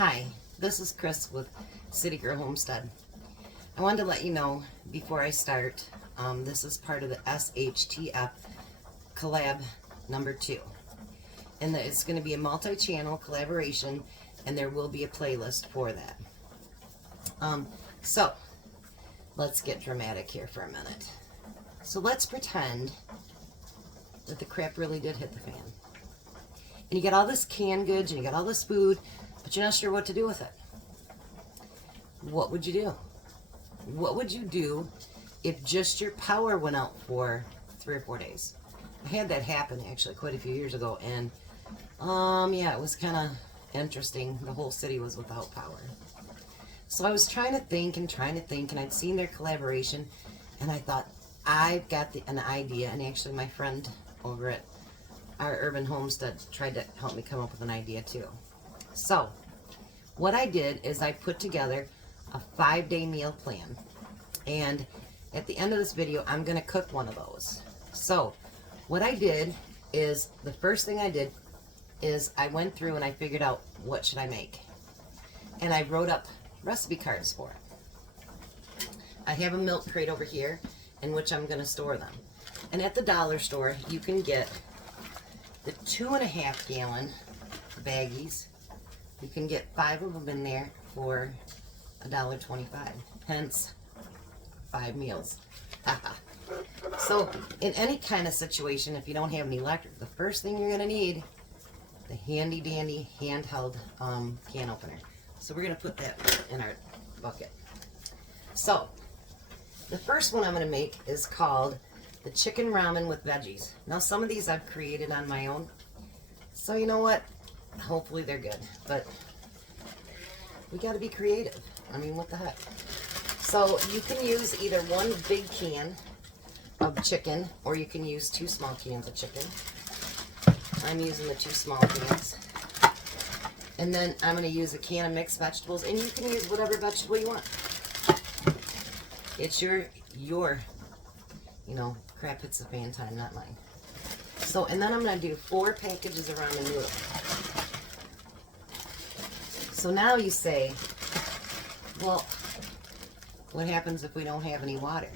Hi, this is Chris with City Girl Homestead. I wanted to let you know before I start, this is part of the SHTF Collab number 2. And that it's going to be a multi-channel collaboration, and there will be a playlist for that. So, let's get dramatic here for a minute. So let's pretend that the crap really did hit the fan. And you got all this canned goods, and you got all this food, but you're not sure what to do with it. What would you do? What would you do if just your power went out for 3 or 4 days? I had that happen actually quite a few years ago, and yeah, it was kind of interesting. The whole city was without power. So I was trying to think, and I'd seen their collaboration, and I thought, I've got an idea. And actually my friend over at our urban homestead tried to help me come up with an idea too. So what I did is I put together a 5-day meal plan, and at the end of this video I'm going to cook one of those. So what I did is, the first thing I did is I went through and I figured out what should I make, and I wrote up recipe cards for it. I have a milk crate over here in which I'm going to store them, and at the dollar store you can get the 2.5 gallon baggies. You can get 5 of them in there for $1.25, hence 5 meals. So in any kind of situation, if you don't have any electric, the first thing you're going to need, the handy dandy handheld can opener. So we're going to put that in our bucket. So the first one I'm going to make is called the chicken ramen with veggies. Now some of these I've created on my own, so you know what, hopefully they're good, but we got to be creative. I mean, what the heck. So you can use either one big can of chicken, or you can use 2 small cans of chicken. I'm using the 2 small cans. And then I'm going to use a can of mixed vegetables, and you can use whatever vegetable you want. It's your you know, crap hits the fan time, not mine. So, and then I'm going to do 4 packages of ramen noodles. So now you say, well, what happens if we don't have any water?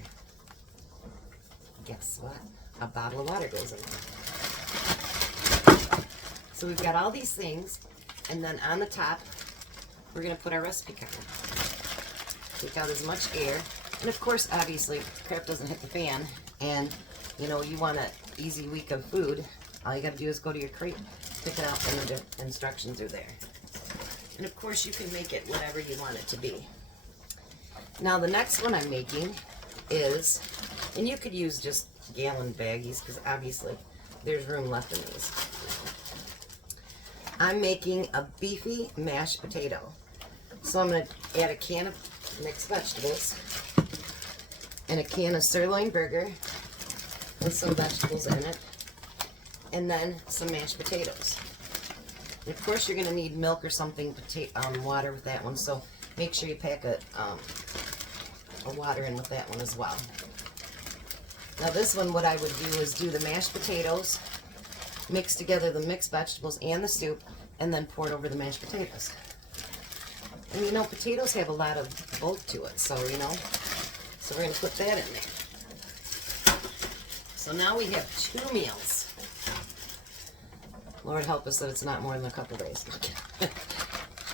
Guess what? A bottle of water goes in there. So we've got all these things, and then on the top, we're going to put our recipe card. Take out as much air. And of course, obviously, crap doesn't hit the fan, and you know, you want an easy week of food. All you got to do is go to your crate, pick it out, and the instructions are there. And of course, you can make it whatever you want it to be. Now, the next one I'm making is, and you could use just gallon baggies, because obviously there's room left in these. I'm making a beefy mashed potato. So I'm going to add a can of mixed vegetables, and a can of sirloin burger with some vegetables in it, and then some mashed potatoes. And of course, you're going to need milk or something, water with that one, so make sure you pack a water in with that one as well. Now this one, what I would do is do the mashed potatoes, mix together the mixed vegetables and the soup, and then pour it over the mashed potatoes. And you know, potatoes have a lot of bulk to it, so you know, so we're going to put that in there. So now we have 2 meals. Lord help us that it's not more than a couple days.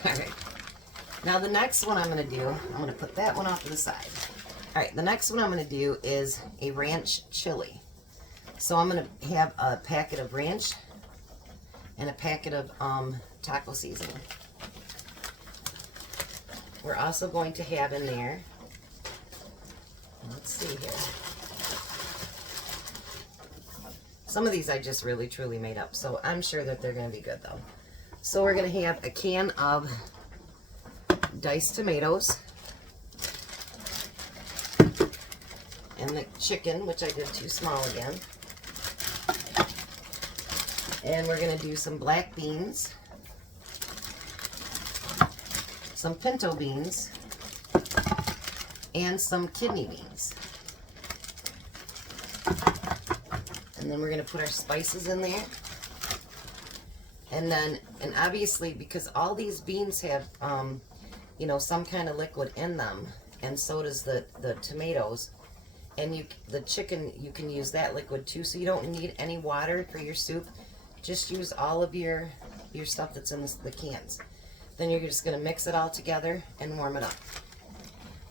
Alright. Now the next one I'm going to do, I'm going to put that one off to the side. Alright, the next one I'm going to do is a ranch chili. So I'm going to have a packet of ranch and a packet of taco seasoning. We're also going to have in there, let's see here, some of these I just really truly made up, so I'm sure that they're going to be good though. So we're going to have a can of diced tomatoes, and the chicken, which I did 2 small again, and we're going to do some black beans, some pinto beans, and some kidney beans. And then we're going to put our spices in there. And obviously, because all these beans have, you know, some kind of liquid in them, and so does the tomatoes, and the chicken, you can use that liquid too, so you don't need any water for your soup. Just use all of your stuff that's in the cans. Then you're just going to mix it all together and warm it up.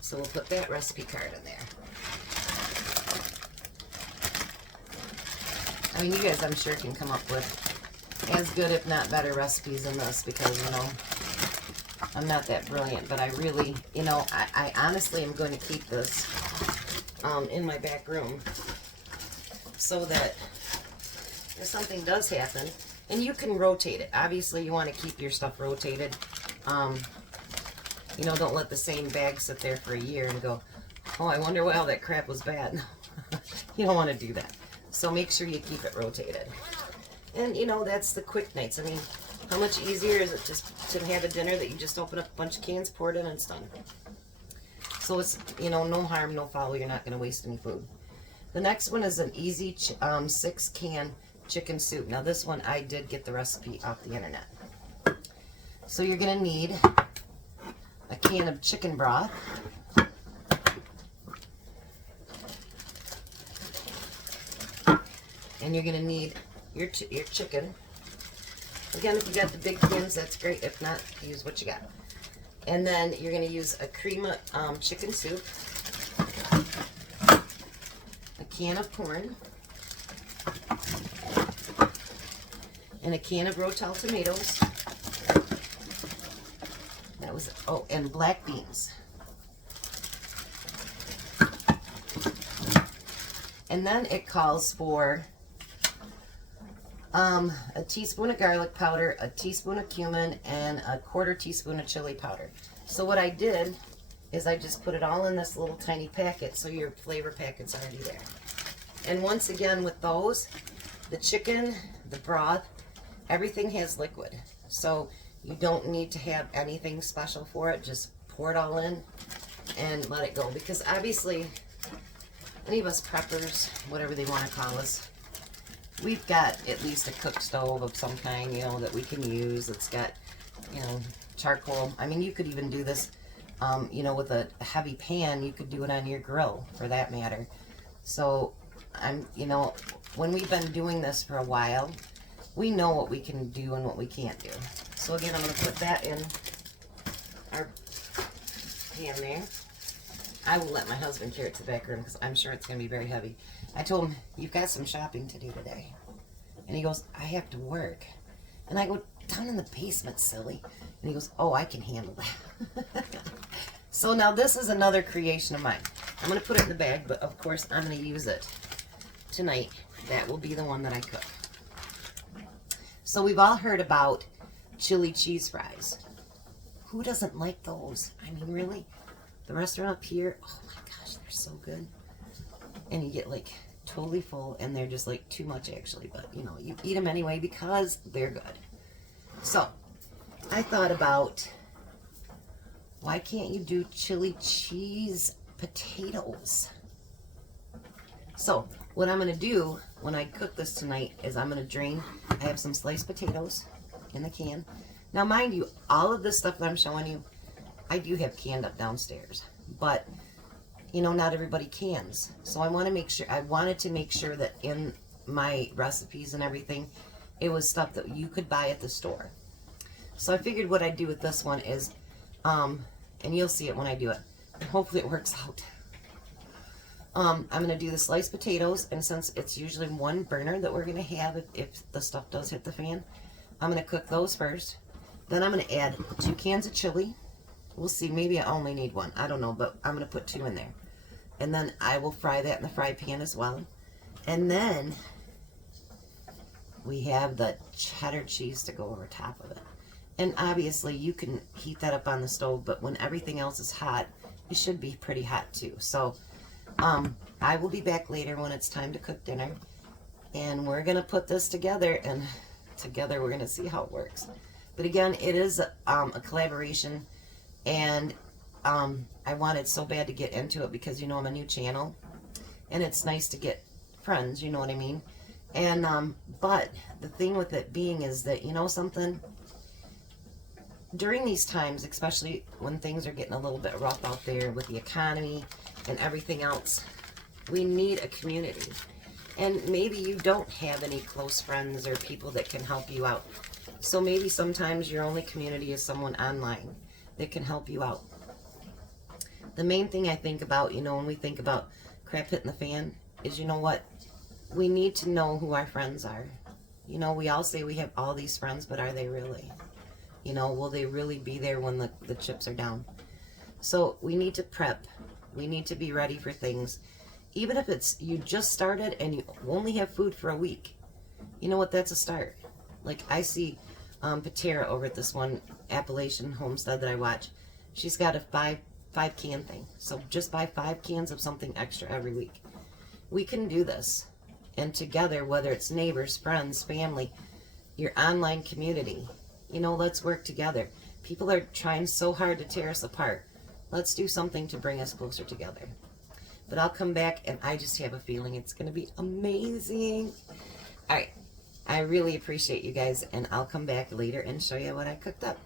So we'll put that recipe card in there. I mean, you guys, I'm sure, can come up with as good, if not better, recipes than this, because, you know, I'm not that brilliant, but I really, you know, I honestly am going to keep this in my back room so that if something does happen, and you can rotate it. Obviously, you want to keep your stuff rotated. You know, don't let the same bag sit there for a year and go, oh, I wonder why all that crap was bad. You don't want to do that. So make sure you keep it rotated. And, you know, that's the quick nights. I mean, how much easier is it just to have a dinner that you just open up a bunch of cans, pour it in, and it's done. So it's, you know, no harm, no foul. You're not going to waste any food. The next one is an easy 6-can chicken soup. Now, this one, I did get the recipe off the internet. So you're going to need a can of chicken broth. And you're going to need your chicken. Again, if you got the big cans, that's great. If not, use what you got. And then you're going to use a cream of chicken soup, a can of corn, and a can of Rotel tomatoes. That was, oh, and black beans. And then it calls for a teaspoon of garlic powder, a teaspoon of cumin, and a 1/4 teaspoon of chili powder. So what I did is I just put it all in this little tiny packet, so your flavor packet's already there. And once again, with those, the chicken, the broth, everything has liquid. So you don't need to have anything special for it. Just pour it all in and let it go. Because obviously, any of us preppers, whatever they want to call us, we've got at least a cook stove of some kind, you know, that we can use. It's got, you know, charcoal. I mean, you could even do this, you know, with a heavy pan. You could do it on your grill, for that matter. So, you know, when we've been doing this for a while, we know what we can do and what we can't do. So again, I'm going to put that in our pan there. I will let my husband carry it to the back room because I'm sure it's going to be very heavy. I told him, you've got some shopping to do today. And he goes, I have to work. And I go, down in the basement, silly. And he goes, oh, I can handle that. So now this is another creation of mine. I'm going to put it in the bag, but of course I'm going to use it tonight. That will be the one that I cook. So we've all heard about chili cheese fries. Who doesn't like those? I mean, really? The restaurant up here, oh my gosh, they're so good. And you get like totally full, and they're just like too much actually, but you know, you eat them anyway because they're good. So I thought about, why can't you do chili cheese potatoes? So what I'm going to do when I cook this tonight is I'm going to drain. I have some sliced potatoes in the can. Now mind you, all of this stuff that I'm showing you, I do have canned up downstairs, but you know, not everybody cans. So I want to make sure, I wanted to make sure that in my recipes and everything, it was stuff that you could buy at the store. So I figured what I'd do with this one is, and you'll see it when I do it, and hopefully it works out. I'm going to do the sliced potatoes, and since it's usually one burner that we're going to have if the stuff does hit the fan, I'm going to cook those first. Then I'm going to add 2 cans of chili. We'll see, maybe I only need 1. I don't know, but I'm going to put 2 in there. And then I will fry that in the fry pan as well. And then we have the cheddar cheese to go over top of it. And obviously you can heat that up on the stove, but when everything else is hot, it should be pretty hot too. So I will be back later when it's time to cook dinner. And we're going to put this together, and together we're going to see how it works. But again, it is a collaboration. And I wanted so bad to get into it because, you know, I'm a new channel, and it's nice to get friends, you know what I mean? And, but the thing with it being is that, you know something? During these times, especially when things are getting a little bit rough out there with the economy and everything else, we need a community. And maybe you don't have any close friends or people that can help you out. So maybe sometimes your only community is someone online that can help you out. The main thing I think about, you know, when we think about crap hitting the fan is, you know what? We need to know who our friends are. You know, we all say we have all these friends, but are they really? You know, will they really be there when the chips are down? So we need to prep. We need to be ready for things. Even if it's you just started and you only have food for a week. You know what? That's a start. Like I see Patera over at this one Appalachian homestead that I watch. She's got a five can thing. So just buy 5 cans of something extra every week. We can do this. And together, whether it's neighbors, friends, family, your online community, you know, let's work together. People are trying so hard to tear us apart. Let's do something to bring us closer together. But I'll come back, and I just have a feeling it's going to be amazing. All right. I really appreciate you guys, and I'll come back later and show you what I cooked up.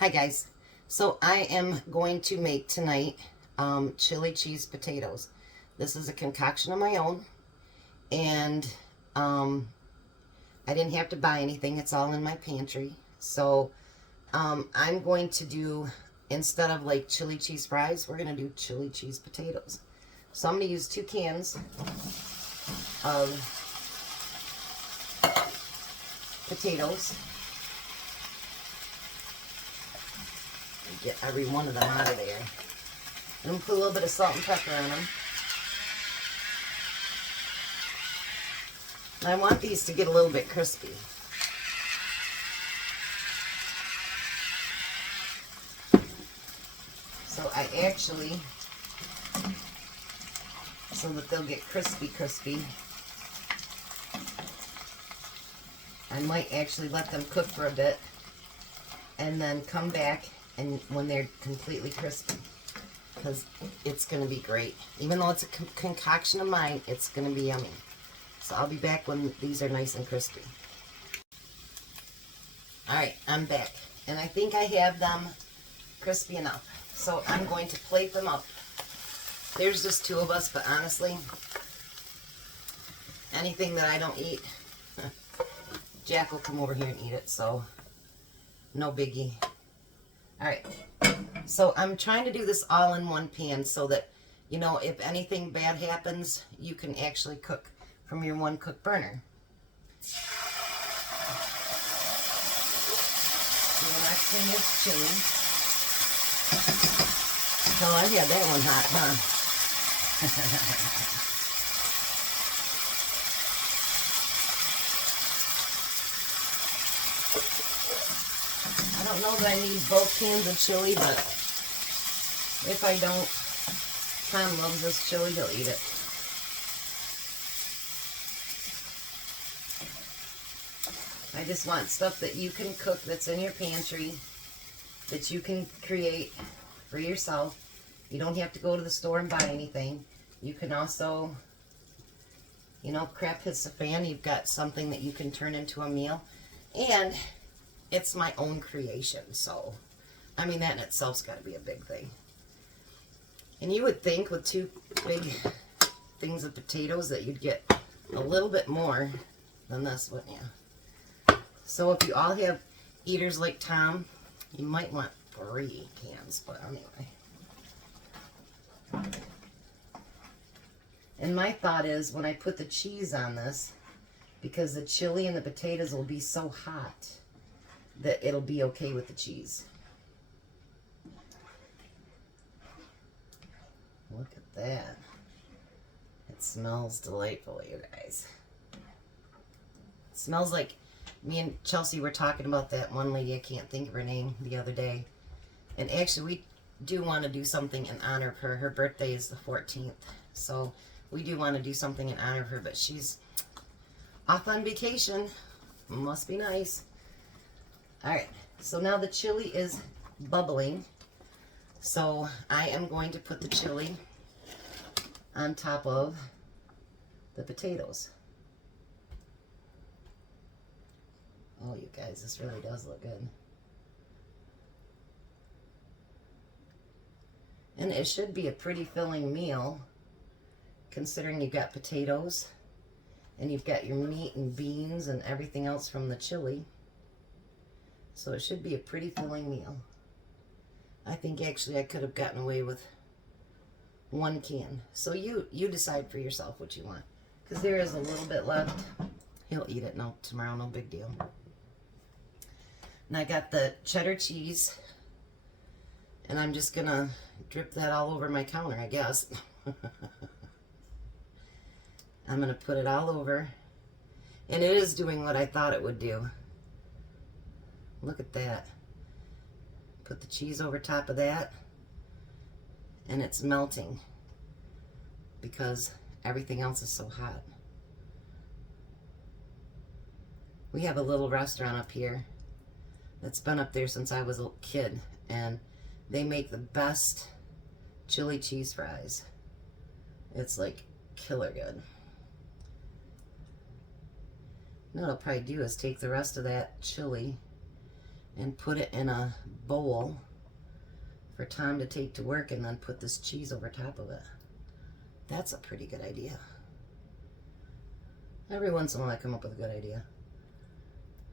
Hi, guys. So I am going to make tonight chili cheese potatoes. This is a concoction of my own, and I didn't have to buy anything. It's all in my pantry. So I'm going to do, instead of like chili cheese fries, we're going to do chili cheese potatoes. So I'm going to use 2 cans of potatoes. Get every one of them out of there. And put a little bit of salt and pepper on them. And I want these to get a little bit crispy. So I actually, so that they'll get crispy, I might actually let them cook for a bit and then come back and when they're completely crispy, because it's going to be great. Even though it's a concoction of mine, it's going to be yummy. So I'll be back when these are nice and crispy. Alright, I'm back. And I think I have them crispy enough. So I'm going to plate them up. There's just 2 of us, but honestly, anything that I don't eat, Jack will come over here and eat it, so no biggie. Alright, so I'm trying to do this all in one pan so that, you know, if anything bad happens, you can actually cook from your one cook burner. So the next thing is chili. Oh, I got that one hot, huh? I don't know that I need both cans of chili, but if I don't, Tom loves this chili, he'll eat it. I just want stuff that you can cook that's in your pantry, that you can create for yourself. You don't have to go to the store and buy anything. You can also, you know, crap hits the fan, you've got something that you can turn into a meal. And it's my own creation, so, I mean, that in itself's got to be a big thing. And you would think with 2 big things of potatoes that you'd get a little bit more than this, wouldn't you? So if you all have eaters like Tom, you might want 3 cans, but anyway. And my thought is when I put the cheese on this, because the chili and the potatoes will be so hot that it'll be okay with the cheese. Look at that. It smells delightful, you guys. It smells like, me and Chelsea were talking about that one lady, I can't think of her name, the other day. And actually we do want to do something in honor of her. Her birthday is the 14th. So we do want to do something in honor of her, but she's off on vacation. Must be nice. Alright, so now the chili is bubbling. So I am going to put the chili on top of the potatoes. Oh, you guys, this really does look good. And it should be a pretty filling meal, considering you've got potatoes and you've got your meat and beans and everything else from the chili. So it should be a pretty filling meal. I think actually I could have gotten away with 1 can. So you decide for yourself what you want. Because there is a little bit left. He'll eat it tomorrow, no big deal. And I got the cheddar cheese. And I'm just going to drip that all over my counter, I guess. I'm going to put it all over. And it is doing what I thought it would do. Look at that. Put the cheese over top of that. And it's melting. Because everything else is so hot. We have a little restaurant up here that's been up there since I was a kid. And they make the best chili cheese fries. It's like killer good. Now what I'll probably do is take the rest of that chili and put it in a bowl for Tom to take to work, and then put this cheese over top of it. That's a pretty good idea. Every once in a while I come up with a good idea.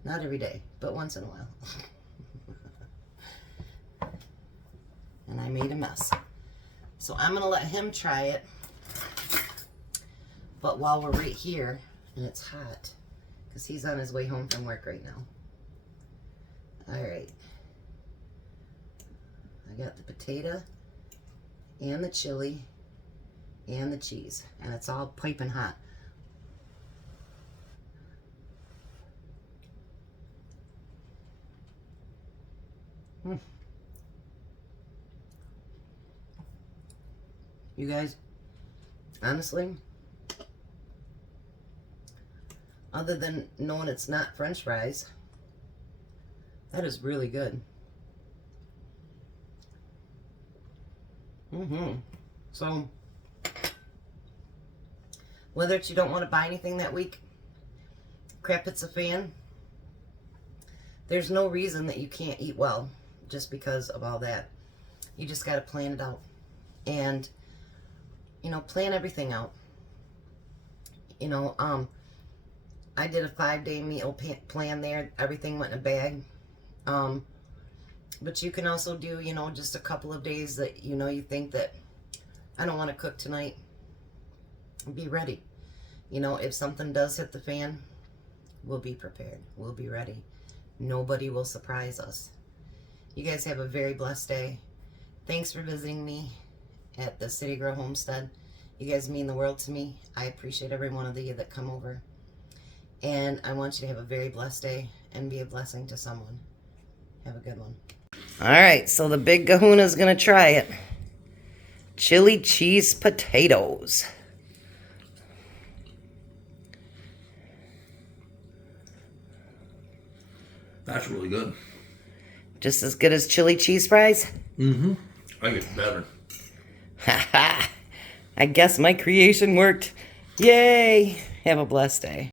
Not every day, but once in a while. And I made a mess. So I'm going to let him try it. But while we're right here, and it's hot, because he's on his way home from work right now. Alright. I got the potato, and the chili, and the cheese. And it's all piping hot. You guys, honestly, other than knowing it's not French fries, that is really good. So, whether it's you don't want to buy anything that week, crap, it's a fan, there's no reason that you can't eat well just because of all that. You just got to plan it out. And, you know, plan everything out. You know, I did a 5-day meal plan there. Everything went in a bag. But you can also do, you know, just a couple of days that, you know, you think that I don't want to cook tonight. Be ready. You know, if something does hit the fan, we'll be prepared. We'll be ready. Nobody will surprise us. You guys have a very blessed day. Thanks for visiting me at the City Girl Homestead. You guys mean the world to me. I appreciate every one of you that come over. And I want you to have a very blessed day and be a blessing to someone. Have a good one. All right, so the big kahuna's going to try it. Chili cheese potatoes. That's really good. Just as good as chili cheese fries? Mm-hmm. I think it's better. Ha ha! I guess my creation worked. Yay! Have a blessed day.